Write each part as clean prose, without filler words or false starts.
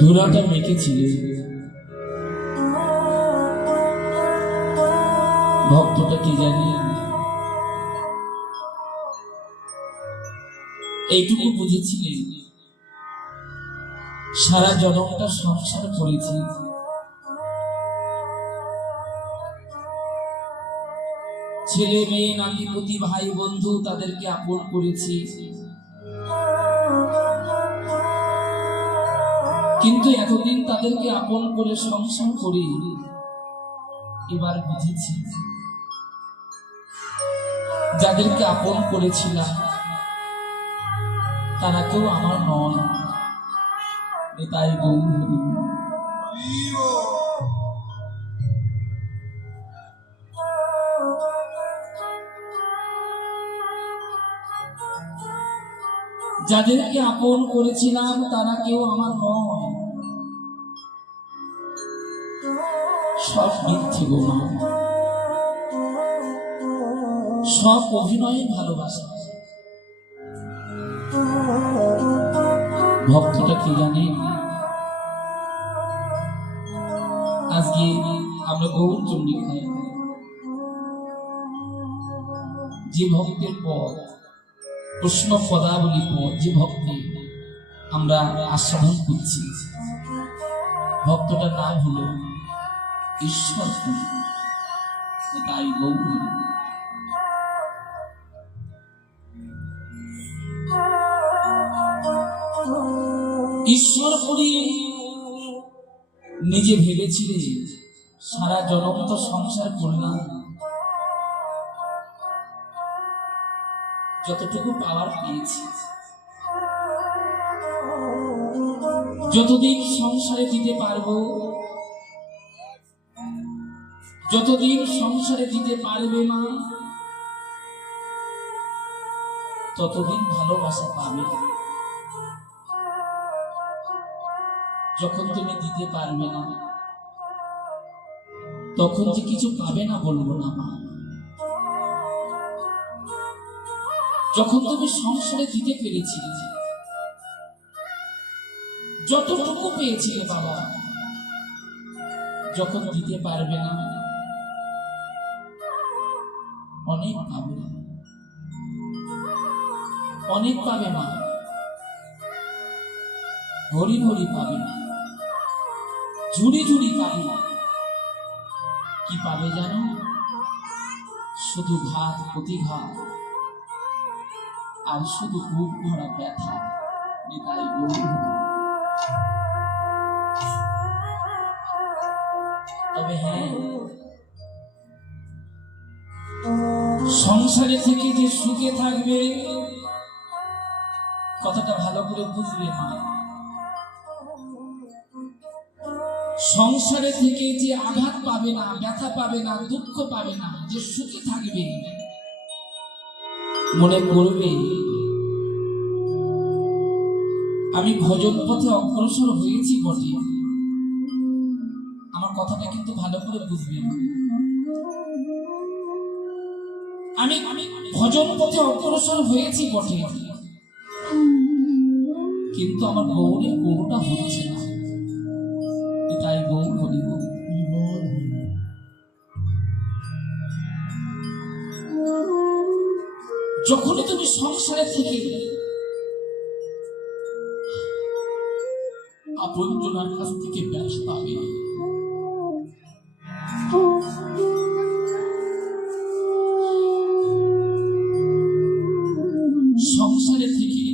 ধুলাটা মেখেছিলে ভক্তটা কি জানি এইটুকু বুঝেছিলে সারা জনমটা সংসার করেছি, ছেলে মেয়ে নাতিপুতি ভাই বন্ধু তাদেরকে আপন করেছি, কিন্তু এতদিন তাদেরকে আপন করে সংসার করি এবার বুঝেছি যাদেরকে আপন করেছিলাম তারা কেউ আমার নয়। তাই গৌর যাদেরকে আপন করেছিলাম তারা কেউ আমার নয়, সব মিথ্যে গো মা, সব অভিনয়ে ভালোবাসা। ভক্তটা কি জানে আজকে আমরা গৌর চণ্ডী খাই, যে ভক্তের পদ প্রশ্ন পদাবলী পদ, যে ভক্তি আমরা আস্বাদন করছি, ভক্তটার নাম হলো ঈশ্বর। তাই গৌর ঈশ্বরপুরী নিজে ভেবেছিলে সারা জনম তো সংসার করলাম, যতটুকু পাওয়ার পেয়েছি, যতদিন সংসারে দিতে পারবো, যতদিন সংসারে দিতে পারবে মা ততদিন ভালোবাসা পাবে। যখন তুমি দিতে পারবে না তখন যে কিছু পাবে না বলবো না মা। যখন তুমি সংসারে দিতে পেরেছিলে, যতটুকু পেয়েছিলে বাবা, যখন দিতে পারবে না অনেক পাবে, অনেক পাবে মা, ভরি ভরি পাবে, ঝুড়ি ঝুড়ি পাবে। কি পাবে জানো? শুধু ঘাত প্রতিঘাত আর শুধু বুক ভরা ব্যথা। তাই তবে হ্যাঁ, সংসারে থেকে যে সুখে থাকবে কথাটা ভালো করে বুঝবে মা। সংসারে থেকে যে আঘাত পাবে না, ব্যথা পাবে না, দুঃখ পাবে না, যে সুখে থাকবে মনে করবে আমি ভজন পথে অগ্রসর হয়েছি বটে। আমার কথাটা কিন্তু ভালো করে বুঝবে না। আমি ভজন পথে অগ্রসর হয়েছি বটে, কিন্তু আমার গৌরের গৌরটা হচ্ছে না। তাই গৌর হরি বল। যখনই তুমি সংসারে থেকে আপনজনের কাছ থেকে ব্যস্ত পাবে, সংসারে থেকে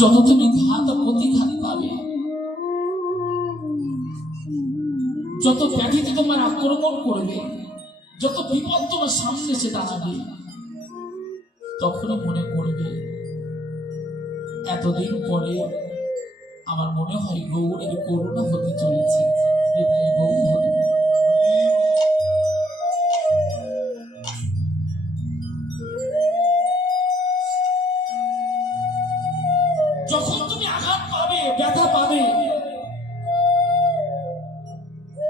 যত তুমি ঘাত প্রতিঘাত পাবে, যত ব্যাধিতে তোমার আক্রমণ করবে, যত বিপদ তোমার সামনে এসে দাঁড়াবে, তখনই মনে করবে এতদিন পরে আমার মনে হয় গৌরের করুণা হতে চলেছে। তাই গৌর হতে যখন তুমি আঘাত পাবে, ব্যথা পাবে,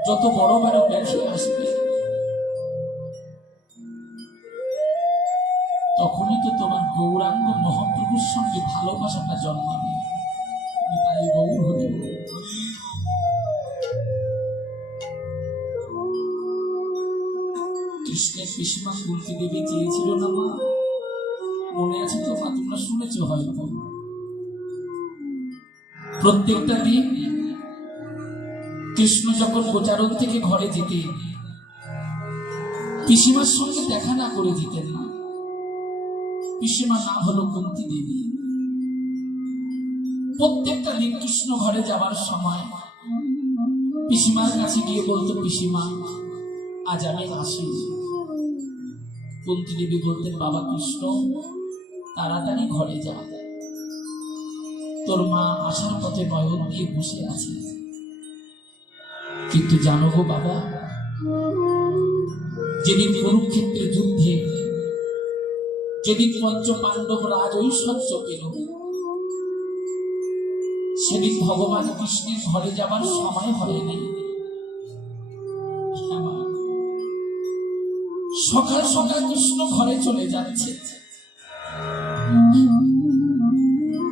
যত বড় বড় ব্যাধি আসবে, তখনই তো তোমার গৌরাঙ্গ মহাপ্রভুর সঙ্গে ভালোবাসাটা জন্মাবে। তাই গৌর পিসিমা কুন্তী দেবী চেয়েছিল না মা? মনে আছে তো মা? তোমরা শুনেছো হয়তো। প্রত্যেকটা দিন কৃষ্ণ যখন গোচারণ থেকে ঘরে যেতে, পিসিমার সঙ্গে দেখা না করে যেতেন না। পিসিমার নাম হলো কুন্তী দেবী। প্রত্যেকটা দিন কৃষ্ণ ঘরে যাবার সময় পিসিমার কাছে গিয়ে বলতো, পিসিমা আজ আমি আসি। কুন্তী দেবী বলতেন, বাবা কৃষ্ণ তাড়াতাড়ি ঘরে যা, তোর মা আসার পথে নয়ন দিয়ে বসে আছে। কিন্তু জানো গো বাবা, যেদিন কুরুক্ষেত্রের যুদ্ধে, যেদিন পঞ্চ পাণ্ডব রাজ ঐশ্বর্য পেল, সেদিন ভগবান কৃষ্ণের ঘরে যাবার সময় হয়নি। সকাল সকাল কৃষ্ণ ঘরে চলে যাচ্ছে।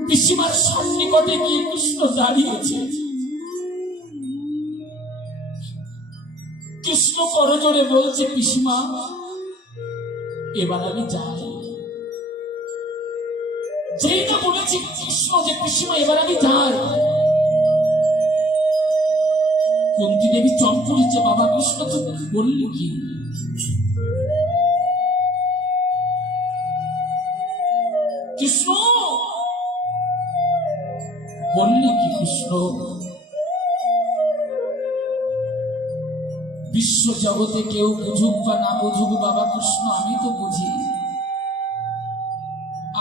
পিসিমার সন্নিকটে গিয়ে কৃষ্ণ দাঁড়িয়েছে। কৃষ্ণ করজোড়ে বলছে, পিসিমা এবার আমি যাই। যেই না বলেছি কৃষ্ণ যে পিসিমা এবার আমি যাই, কুন্তী দেবী চট করেছে, বাবা কৃষ্ণ তো বললি কি? কৃষ্ণ বললি কি? কৃষ্ণ বিশ্ব জগতে কেউ বুঝুক বা না বুঝুক বাবা কৃষ্ণ, আমি তো বুঝি,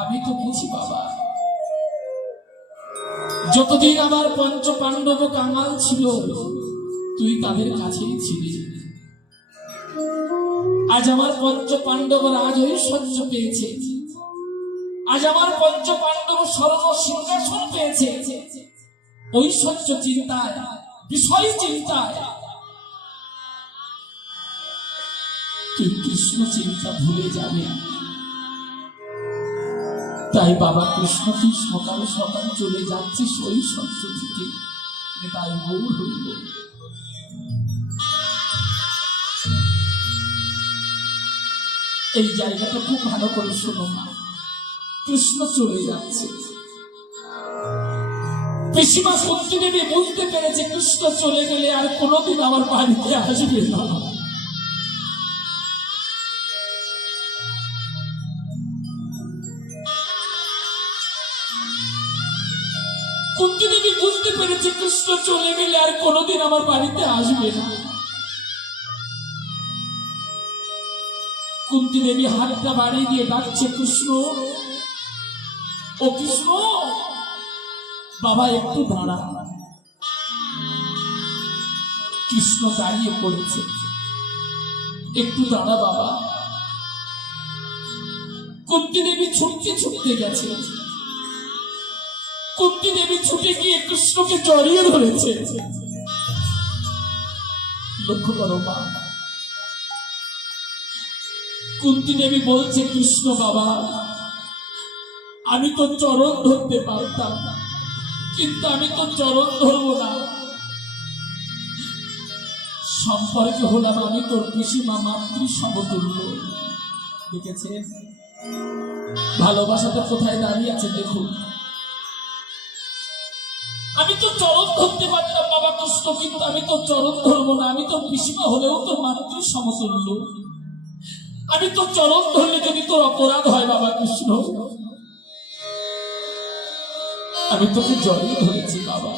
আমি তো বুঝি বাবা। যতদিন আমার পঞ্চ পাণ্ডব কাঙাল ছিল, তুই তাদের কাছেই ছিলি। আজ আমার পঞ্চ পাণ্ডব রাজ ঐশ্বর্য পেয়েছে, আজ আমার পঞ্চ পাণ্ডব স্বর্ণ সিংহাসন পেয়েছে। ঐশ্বর্য চিন্তায়, বিষয় চিন্তায় তুই কৃষ্ণ চিন্তা ভুলে যাবে। তাই বাবা কৃষ্ণ তুই সকাল সকাল চলে যাচ্ছিস ঐশ্বর্য থেকে, তাই গৌর হইল। এই জায়গাটা খুব ভালো করে শোনো না। কৃষ্ণ চলে যাচ্ছে। পিসিমা কুন্তী দেবী বুঝতে পেরেছে কৃষ্ণ চলে গেলে আর কোনোদিন আমার বাড়িতে আসবে না। কুন্তী দেবী বুঝতে পেরেছে কৃষ্ণ চলে গেলে আর কোনোদিন আমার বাড়িতে আসবে না। কুন্তী দেবী হাতটা বাড়িয়ে দিয়ে ডাকছে, কৃষ্ণ ও কৃষ্ণ, বাবা একটু দাঁড়া। কৃষ্ণ দাঁড়িয়ে পড়েছে, একটু দাঁড়া বাবা। কুন্তী দেবী ছুটতে ছুটতে গেছে। কুন্তী দেবী ছুটে গিয়ে কৃষ্ণকে জড়িয়ে ধরেছে। লক্ষ্য করো মা, কুন্তী দেবী বলছে, কৃষ্ণ বাবা আমি তো চরণ ধরতে পারতাম, কিন্তু আমি তো চরণ ধরবো না। সম্পর্কে হলাম আমি তোর পিসিমা, মাতৃ সমতুল্য। দেখেছে ভালোবাসাটা কোথায় দাঁড়িয়ে আছে দেখুন। আমি তো চরণ ধরতে পারতাম বাবা কৃষ্ণ, কিন্তু আমি তো চরণ ধরবো না। আমি তো পিসিমা হলেও তোর মাতৃ সমতুল্য। আমি তো চরণ ধরলে যদি তোর অপরাধ হয় বাবা কৃষ্ণ, আমি তোকে জড়িয়ে ধরেছি বাবা।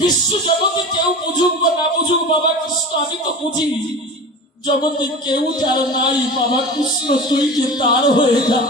বিশ্ব জগতে কেউ বুঝুক বা না বুঝুক বাবা কৃষ্ণ, আমি তো বুঝি জগতে কেউ যার নাই বাবা কৃষ্ণ, তুই যে তার হয়ে যা।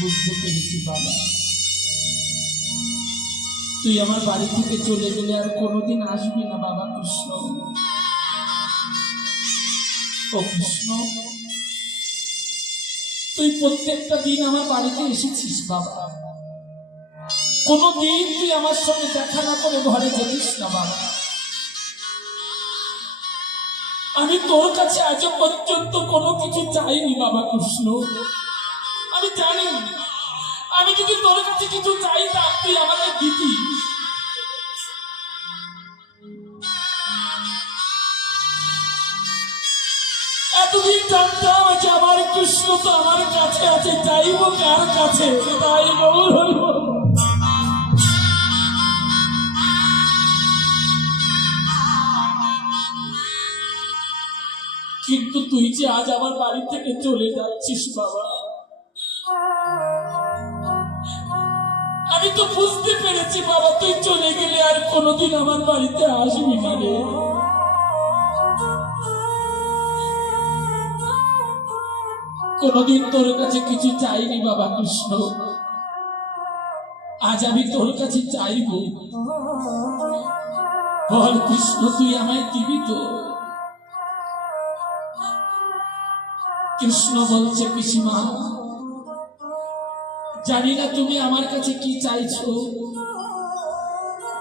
বুঝতে পেরেছি বাবা, তুই আমার বাড়ি থেকে চলে গেলে আর কোনোদিন আসবি না বাবা কৃষ্ণ। ও কৃষ্ণ, তুই প্রত্যেকটা দিন আমার বাড়িতে এসেছিস বাবা, কোনোদিন তুই আমার সঙ্গে দেখা না করে ঘরে যেতিস না বাবা। আমি তোর কাছে আজও পর্যন্ত কোনো কিছু চাইনি বাবা কৃষ্ণ। আমি জানি আমি যদি তোর কাছে কিছু চাইতাম তুই আমাকে দিতি। এতদিন জানতাম যে আমার কৃষ্ণ তো আমার কাছে আছে, চাইবো কার কাছে? তাই বল। কিন্তু তুই যে আজ আমার বাড়ি থেকে চলে যাচ্ছিস বাবা, আমি তো বুঝতে পেরেছি বাবা তুই চলে গেলে আর কোনোদিন আমার বাড়িতে আসবি না রে। কোনোদিন তোর কাছে কিছু চাইনি বাবা কৃষ্ণ, আজ আমি তোর কাছে চাইব। বল কৃষ্ণ, তুই আমায় দিবি তো? কৃষ্ণ বলছে, পিসিমা জানি না তুমি আমার কাছে কি চাইছো,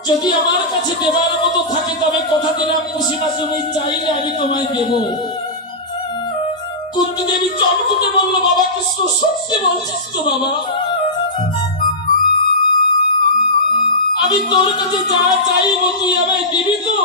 যদি আমার কাছে দেবার মতো থাকে তবে কথা দিলাম পিসিমা তুমি চাইলে আমি তোমায় দেব। কুন্তি দেবী চমকুটে বলল, বাবা কৃষ্ণ সত্যি বলছিস তো বাবা? আমি তোর কাছে যা চাইবো তুই আমায় দিবি তো?